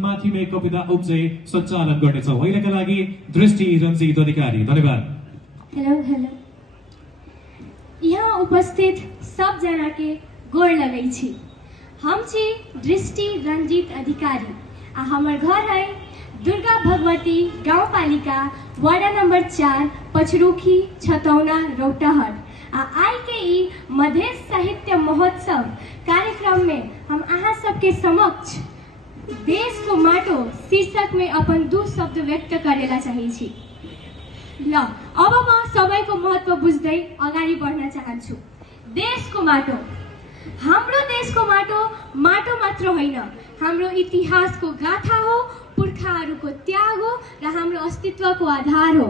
माथिमै कविता उब्जै सञ्चालन गर्नेछौँ। अहिलेका लागि दृष्टि रञ्जित अधिकारी। धन्यवाद। हेलो हेलो, यहाँ उपस्थित सब जना के गोड़ लगै छी। हम छी दृष्टि रंजीत अधिकारी आ हमर घर है दुर्गा भगवती गाँव पालिका ward number 4 Pacharukhi Chhatauna Rautahat. I K E Madhesh साहित्य महोत्सव कार्यक्रम में हम अहाँ सबके समक्ष देश को माटो शीर्षक में अपन 2 शब्द व्यक्त करेला चाहे छी। ल अब म सबैको महत्व बुझ्दै अगाडि बढ्न चाहन्छु। देशको माटो, हाम्रो देशको माटो माटो मात्र होइन, हाम्रो इतिहासको गाथा हो, पुर्खाहरूको त्याग हो र हाम्रो अस्तित्वको आधार हो।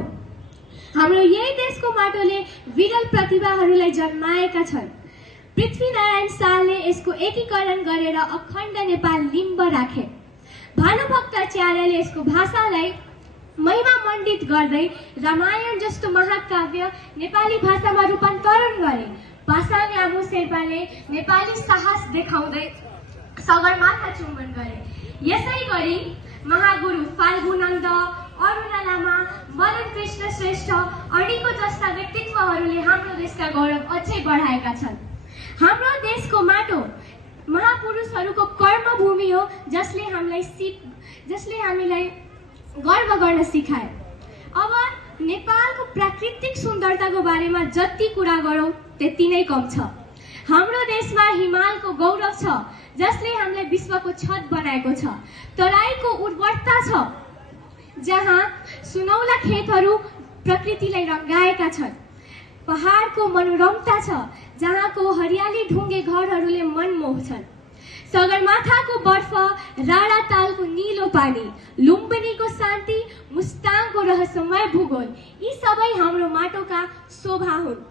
हाम्रो यही देशको माटोले विरल प्रतिभाहरूलाई जन्माएका छन्। पृथ्वीनारायण शाहले यसको एकीकरण गरेर अखण्ड नेपाल लिम्ब राखे। भानुभक्ताचार्यले यसको भाषालाई महिमा मण्डित गर्दै रामायण जस्तो महाकाव्य नेपाली भाषामा रूपान्तरण गरे। पासाङ यामु शेर्पाले नेपाली साहस देखाउँदै सगरमाथा चुम्बन गरे। यसै गरी महागुरु फाल्गु नन्द, अरुणा लामा, मदन कृष्ण श्रेष्ठ, अडिको जस्ता व्यक्तित्वहरूले हाम्रो देशका गौरव अझै बढाएका छन्। हाम्रो देशको माटो महापुरुषहरूको कर्मभूमि हो, जसले हामीलाई गर्व गर्न सिकाए। अब नेपालको प्राकृतिक सुन्दरताको बारेमा जति कुरा गरौँ त्यति नै कम छ। हाम्रो देशमा हिमालको गौरव छ, जसले हामीलाई विश्वको छत बनाएको छ। तराईको उर्वरता छ, जहाँ सुनौला खेतहरू प्रकृतिलाई रंगाएका छन्। पहाडको मनोरमता छ, जहाँको हरियाली ढुङ्गे घरहरूले मन मोह्छन्। सगरमाथाको बर्फ, राणा तालको नीलो पानी, लुम्बिनीको शान्ति, मुस्ताङको रहस्यमय भूगोल, यी सबै हाम्रो माटोका शोभा हुन्।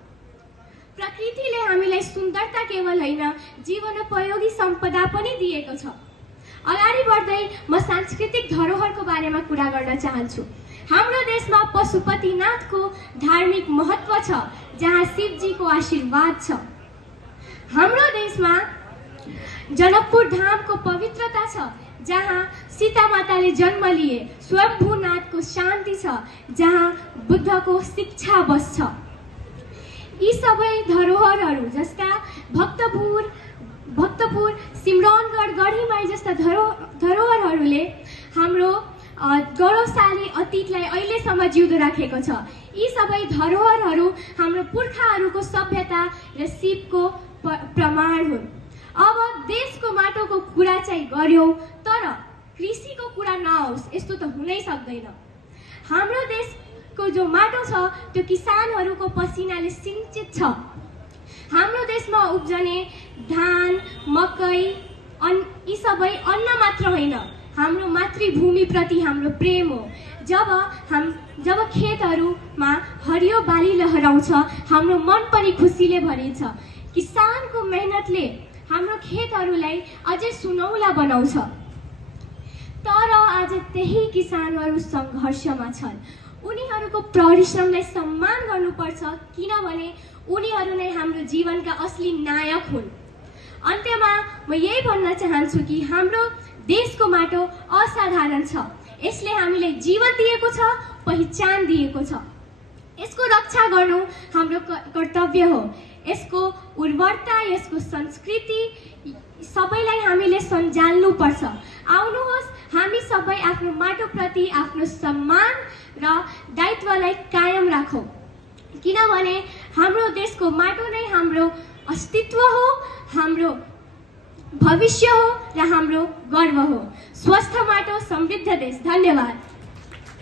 प्रकृतिले हामीलाई सुन्दरता केवल होइन, जीवनोपयोगी सम्पदा पनि दिएको छ। अगाडि बढ्दै म सांस्कृतिक धरोहरको बारेमा कुरा गर्न चाहन्छु। हाम्रो देशमा पशुपतिनाथको धार्मिक महत्व छ, जहाँ शिवजीको आशीर्वाद छ। हाम्रो देशमा जनकपुर धामको पवित्रता छ, जहाँ सीता माताले जन्म लिए। स्वयम्भूनाथको शान्ति छ, जहाँ बुद्धको शिक्षा बस्छ। यी सबै धरोहरहरू जस्ता भक्तपुर, सिमरौनगढ, गढीमाई जस्ता धरोहरहरूले हाम्रो गौरवशाली अतीतलाई अहिलेसम्म जिउँदो राखेको छ। यी सबै धरोहरहरू हाम्रो पुर्खाहरूको सभ्यता र सिपको प्रमाण हुन्। अब देशको माटोको कुरा चाहिँ गर्यौं, तर कृषिको कुरा नहोस् यस्तो त हुनै सक्दैन। हाम्रो देशको जो माटो छ त्यो किसानहरूको पसिनाले सिंचित छ। हाम्रो देशमा उब्जने धान, मकै, यी सबै अन्न मात्र होइन, हाम्रो मातृभूमि प्रति हाम्रो प्रेम हो। जब खेतहरूमा हरियो बाली लहराउँछ, हाम्रो मन पनि खुसीले भरिन्छ। किसानको मेहनतले हाम्रो खेतहरूलाई अझै सुनौला बनाउँछ। तर आज त्यही किसानहरू सङ्घर्षमा छन्। उनीहरूको परिश्रमलाई सम्मान गर्नुपर्छ, किनभने उनीहरू नै हाम्रो जीवनका असली नायक हुन्। अन्त्यमा म यही भन्न चाहन्छु कि हाम्रो देशको माटो असाधारण छ। यसले हामीलाई जीवन दिएको छ, पहिचान दिएको छ। यसको रक्षा गर्नु हाम्रो कर्तव्य हो। यसको उर्वरता, यसको संस्कृति सबैलाई हामीले सञ्जाल्नुपर्छ। आउनुहोस्, हामी सबै आफ्नो माटोप्रति आफ्नो सम्मान र दायित्वलाई कायम राखौँ, किनभने हाम्रो देशको माटो नै हाम्रो अस्तित्व हो, हाम्रो भविष्य हो र हाम्रो गर्व हो। स्वस्थ माटो, समृद्ध देश। धन्यवाद।